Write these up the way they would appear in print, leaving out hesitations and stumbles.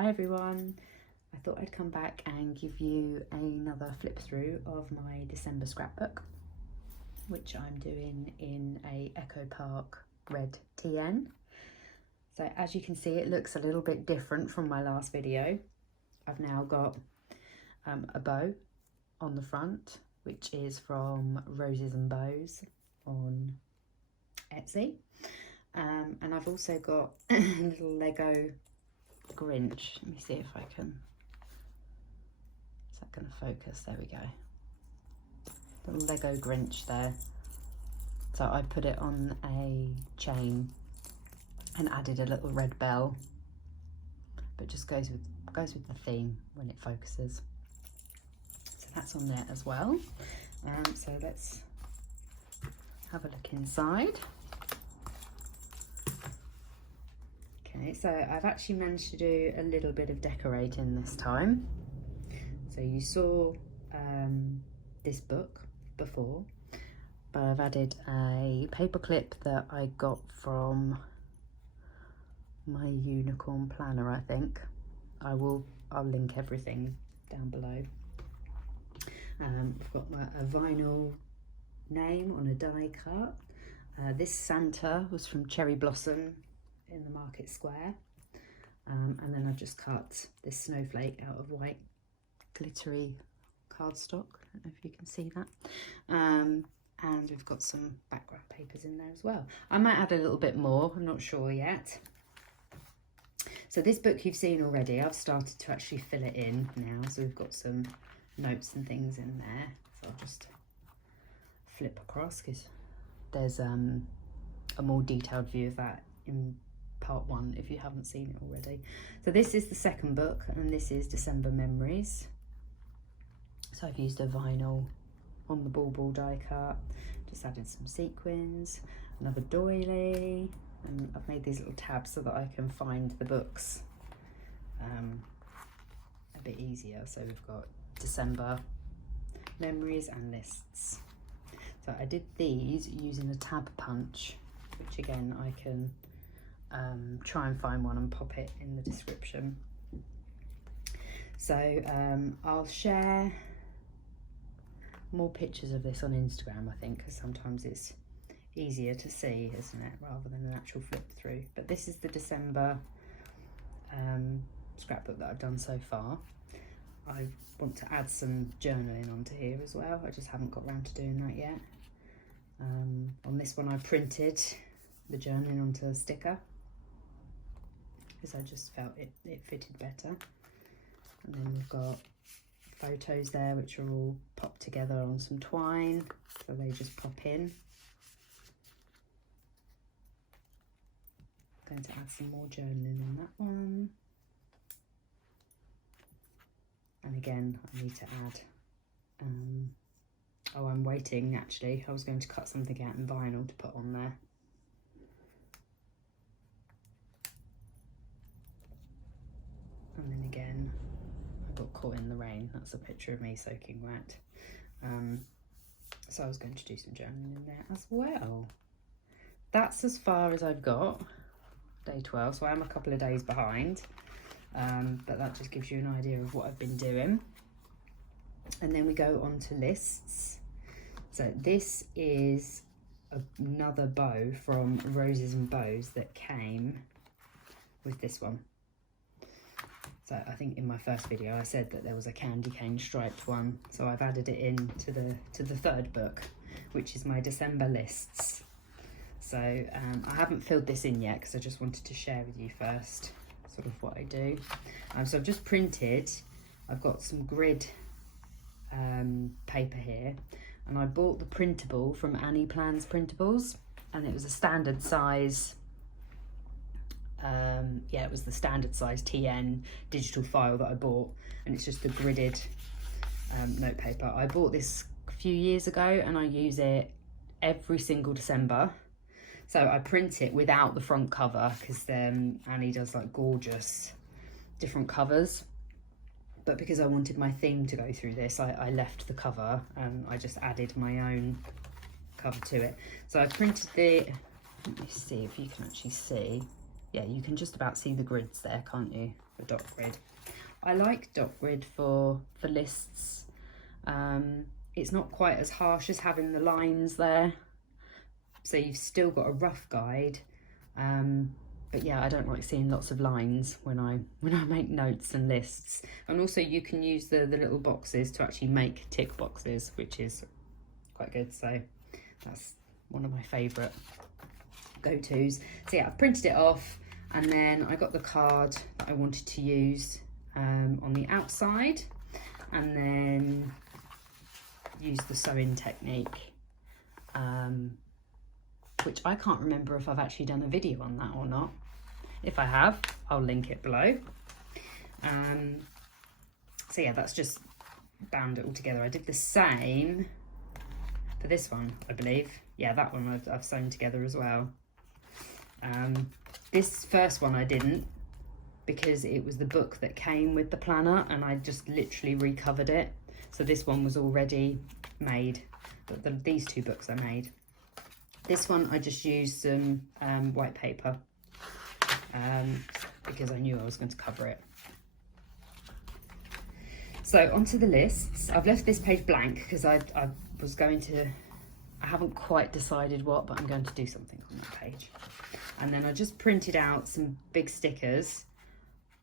Hi everyone, I thought I'd come back and give you another flip through of my December scrapbook, which I'm doing in a Echo Park red TN. So as you can see, it looks a little bit different from my last video. I've now got a bow on the front, which is from Roses and Bows on Etsy. And I've also got a little Lego Grinch. Let me see if I can, is that going to focus? There we go. Little Lego Grinch there. So I put it on a chain and added a little red bell, but just goes with the theme when it focuses. So that's on there as well. So let's have a look inside. Okay, so I've actually managed to do a little bit of decorating this time. So you saw this book before, but I've added a paperclip that I got from my unicorn planner, I think. I'll link everything down below. I've got a vinyl name on a die cut. This Santa was from Cherry Blossom in the Market Square, and then I've just cut this snowflake out of white glittery cardstock. I don't know if you can see that. And we've got some background papers in there as well. I might add a little bit more, I'm not sure yet. So this book you've seen already, I've started to actually fill it in now. So we've got some notes and things in there. So I'll just flip across because there's a more detailed view of that in part 1 if you haven't seen it already. So this is the second book, and this is December Memories. So I've used a vinyl on the ball die cut, just added some sequins, another doily, and I've made these little tabs so that I can find the books a bit easier. So we've got December Memories and Lists. So I did these using a tab punch, which again I can try and find one and pop it in the description. So I'll share more pictures of this on Instagram, I think, because sometimes it's easier to see, isn't it, rather than an actual flip through. But this is the December scrapbook that I've done so far. I want to add some journaling onto here as well. I just haven't got around to doing that yet. On this one I printed the journaling onto a sticker because I just felt it fitted better. And then we've got photos there which are all popped together on some twine, so they just pop in. I'm going to add some more journaling on that one. And again, I need to add, oh, I'm waiting actually. I was going to cut something out in vinyl to put on there. And then again, I got caught in the rain. That's a picture of me soaking wet. So I was going to do some journaling in there as well. That's as far as I've got, day 12. So I am a couple of days behind, but that just gives you an idea of what I've been doing. And then we go on to lists. So this is another bow from Roses and Bows that came with this one. So I think in my first video I said that there was a candy cane striped one, so I've added it in to the third book, which is my December lists. So I haven't filled this in yet because I just wanted to share with you first sort of what I do. So I've just printed, I've got some grid paper here, and I bought the printable from Annie Plans Printables, and it was a standard size. Yeah, it was the standard size TN digital file that I bought, and it's just the gridded note paper. I bought this a few years ago and I use it every single December. So I print it without the front cover because then Annie does like gorgeous different covers. But because I wanted my theme to go through this, I left the cover and I just added my own cover to it. So I printed the, let me see if you can actually see. yeah, you can just about see the grids there, can't you? The dot grid. I like dot grid for lists. It's not quite as harsh as having the lines there, so you've still got a rough guide. But yeah, I don't like seeing lots of lines when I make notes and lists. And also you can use the little boxes to actually make tick boxes, which is quite good. So that's one of my favourite go-tos. So yeah, I've printed it off, and then I got the card that I wanted to use on the outside, and then use the sewing technique, which I can't remember if I've actually done a video on that or not. If I have, I'll link it below. So yeah, that's just bound it all together. I did the same for this one, I believe. Yeah, that one I've sewn together as well. This first one I didn't, because it was the book that came with the planner, and I just literally recovered it. So this one was already made, but these two books I made. This one I just used some white paper because I knew I was going to cover it. So onto the lists. I've left this page blank because I was going to, I haven't quite decided what, but I'm going to do something on that page. And then I just printed out some big stickers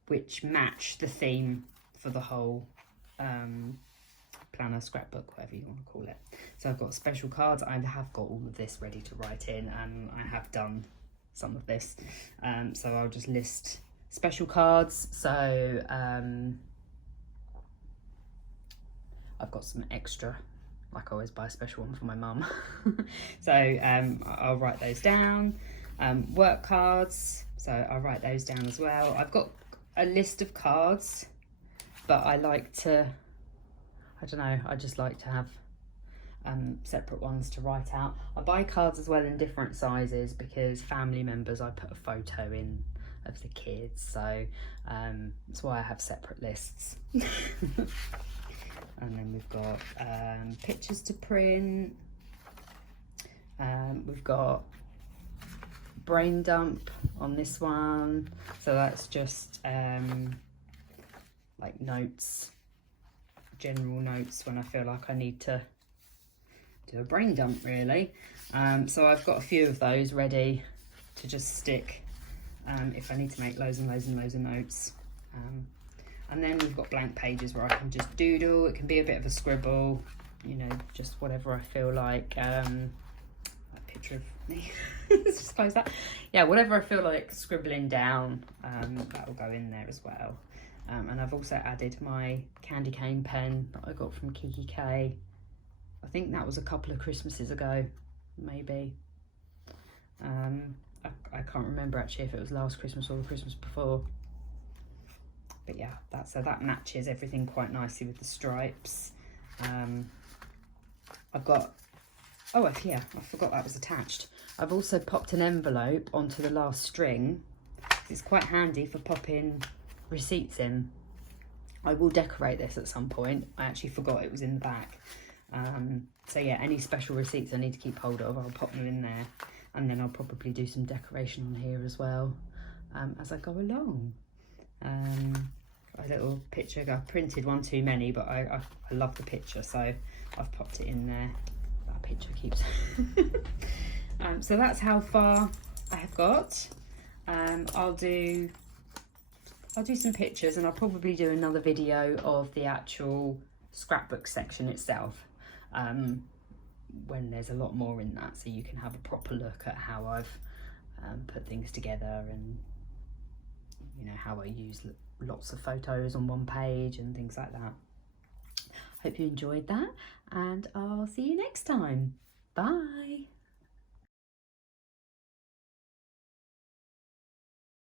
which match the theme for the whole planner, scrapbook, whatever you want to call it. So I've got special cards. I have got all of this ready to write in, and I have done some of this. So I'll just list special cards. So I've got some extra, like I always buy a special one for my mum. So I'll write those down. Work cards, so I'll write those down as well. I've got a list of cards, but I like to, I don't know, I just like to have separate ones to write out. I buy cards as well in different sizes because family members, I put a photo in of the kids, so that's why I have separate lists. And then we've got pictures to print. We've got brain dump on this one, so that's just like notes, general notes when I feel like I need to do a brain dump, really. So I've got a few of those ready to just stick if I need to make loads and loads and loads of notes. And then we've got blank pages where I can just doodle. It can be a bit of a scribble, you know, just whatever I feel like. That picture of me. Let's just close that. Yeah, whatever I feel like scribbling down, that will go in there as well. And I've also added my candy cane pen that I got from Kikki K. I think that was a couple of Christmases ago, maybe. I can't remember actually if it was last Christmas or the Christmas before. But yeah, so that matches everything quite nicely with the stripes. I've got, oh yeah, I forgot that was attached. I've also popped an envelope onto the last string. It's quite handy for popping receipts in. I will decorate this at some point. I actually forgot it was in the back. So yeah, any special receipts I need to keep hold of, I'll pop them in there. And then I'll probably do some decoration on here as well as I go along. A little picture. I printed one too many, but I love the picture, so I've popped it in there. That picture keeps. So that's how far I have got. I'll do some pictures, and I'll probably do another video of the actual scrapbook section itself, when there's a lot more in that, so you can have a proper look at how I've put things together, and you know how I use lots of photos on one page and things like that. Hope you enjoyed that, and I'll see you next time. Bye.